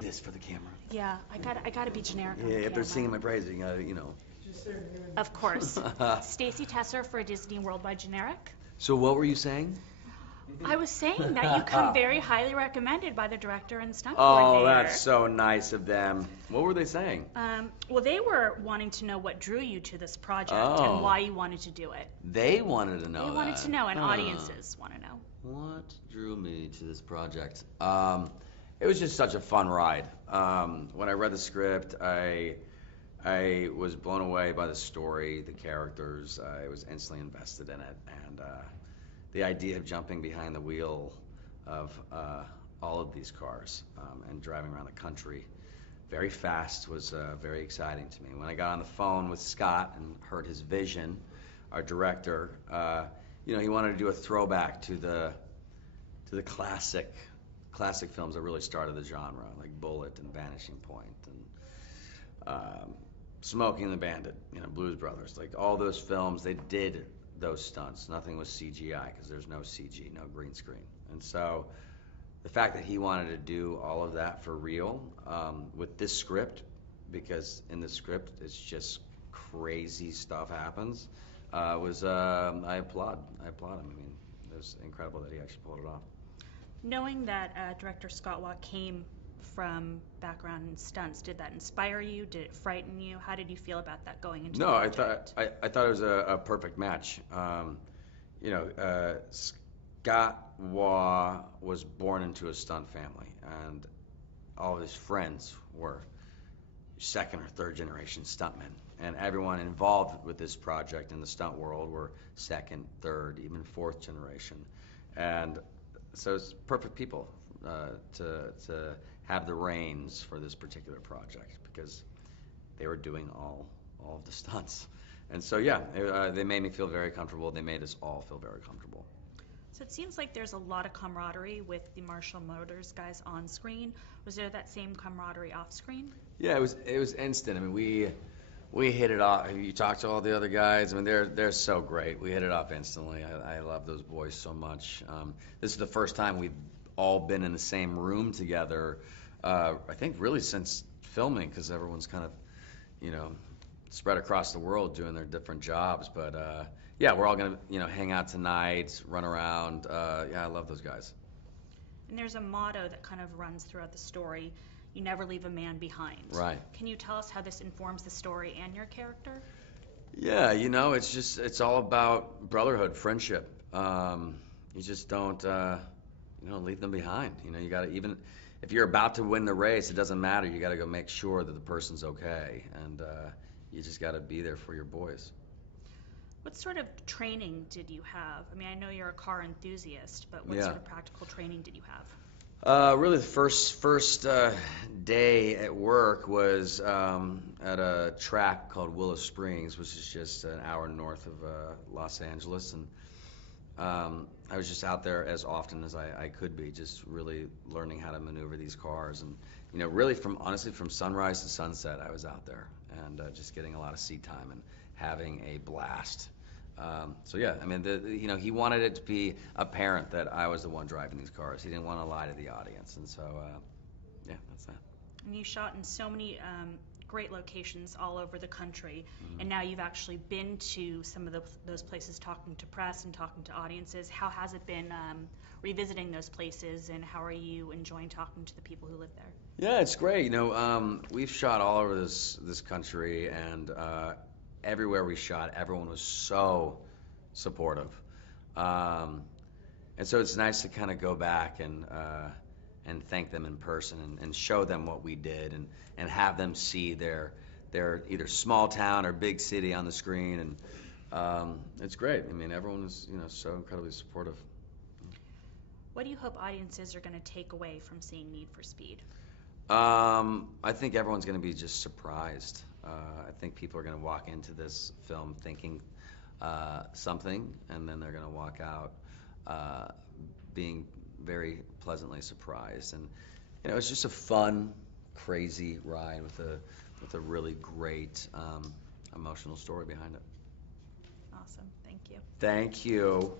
this for the camera. Yeah, I gotta be generic on Yeah, the if they're singing my camera. praises, you know. Of course. Stacy Tesser for Disney Worldwide Generic. So what were you saying? I was saying that you come very highly recommended by the director and stunt Oh, coordinator. that's so nice of them. What were they saying? Well, they were wanting to know what drew you to this project Oh. and why you wanted to do it. They wanted to know They wanted that. to know, and Huh. audiences want to know. What drew me to this project? It was just such a fun ride. When I read the script, I was blown away by the story, the characters. I was instantly invested in it, and the idea of jumping behind the wheel of all of these cars and driving around the country very fast was very exciting to me. When I got on the phone with Scott and heard his vision, our director, he wanted to do a throwback to the classic films that really started the genre, like Bullitt and Vanishing Point and Smokey and the Bandit, Blues Brothers, like all those films. They did those stunts. Nothing was CGI because there's no CG, no green screen. And so the fact that he wanted to do all of that for real with this script, because in the script it's just crazy stuff happens, was I applaud him. I mean, it was incredible that he actually pulled it off. Knowing that director Scott Watt came from background in stunts, did that inspire you? Did it frighten you? How did you feel about that going into the project? I thought it was a perfect match. Scott Waugh was born into a stunt family, and all of his friends were second or third generation stuntmen, and everyone involved with this project in the stunt world were second, third, even fourth generation, and so it's perfect people to have the reins for this particular project because they were doing all of the stunts. And so, yeah, they made me feel very comfortable. They made us all feel very comfortable. So it seems like there's a lot of camaraderie with the Marshall Motors guys on screen. Was there that same camaraderie off screen? Yeah, it was instant. I mean, we hit it off. You talk to all the other guys. I mean, they're so great. We hit it off instantly. I love those boys so much. This is the first time we've all been in the same room together. I think really since filming, because everyone's kind of, spread across the world doing their different jobs. But yeah, we're all gonna hang out tonight, run around. Yeah, I love those guys. And there's a motto that kind of runs throughout the story: you never leave a man behind. Right. Can you tell us how this informs the story and your character? Yeah, it's all about brotherhood, friendship. You just don't leave them behind. You got to, even if you're about to win the race, it doesn't matter. You got to go make sure that the person's okay, and you just got to be there for your boys. What sort of training did you have? I mean, I know you're a car enthusiast, but what Yeah. sort of practical training did you have? Really, the first day at work was at a track called Willow Springs, which is just an hour north of Los Angeles, and I was just out there as often as I could be, just really learning how to maneuver these cars, and really honestly from sunrise to sunset, I was out there, and just getting a lot of seat time and having a blast. So yeah, I mean, he wanted it to be apparent that I was the one driving these cars. He didn't want to lie to the audience, and so yeah, that's that. And you shot in so many great locations all over the country, Mm-hmm. and now you've actually been to some of those places, talking to press and talking to audiences. How has it been revisiting those places, and how are you enjoying talking to the people who live there? Yeah, it's great. We've shot all over this country, and everywhere we shot, everyone was so supportive. And so it's nice to kind of go back and thank them in person and show them what we did and have them see their either small town or big city on the screen, and it's great. I mean, everyone was so incredibly supportive. What do you hope audiences are going to take away from seeing Need for Speed? I think everyone's going to be just surprised. I think people are going to walk into this film thinking something, and then they're going to walk out being very pleasantly surprised. And it's just a fun, crazy ride with a really great emotional story behind it. Awesome. Thank you. Thank you.